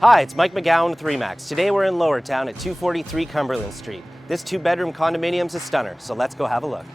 Hi, it's Mike McGowan with RE/MAX. Today we're in Lowertown at 243 Cumberland Street. This two-bedroom condominium's a stunner, so let's go have a look.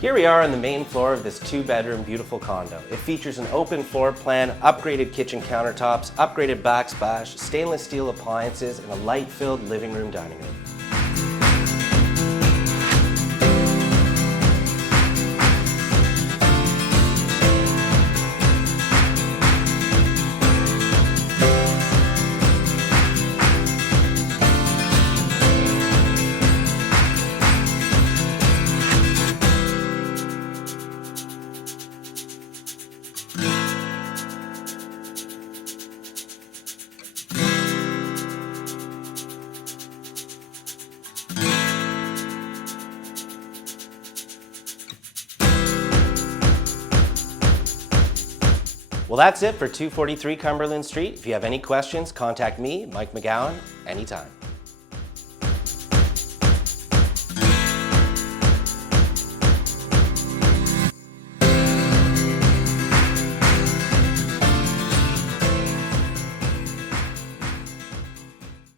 Here we are on the main floor of this two-bedroom beautiful condo. It features an open floor plan, upgraded kitchen countertops, upgraded backsplash, stainless steel appliances, and a light-filled living room dining room. Well, that's it for 243 Cumberland Street. If you have any questions, contact me, Mike McGowan, anytime.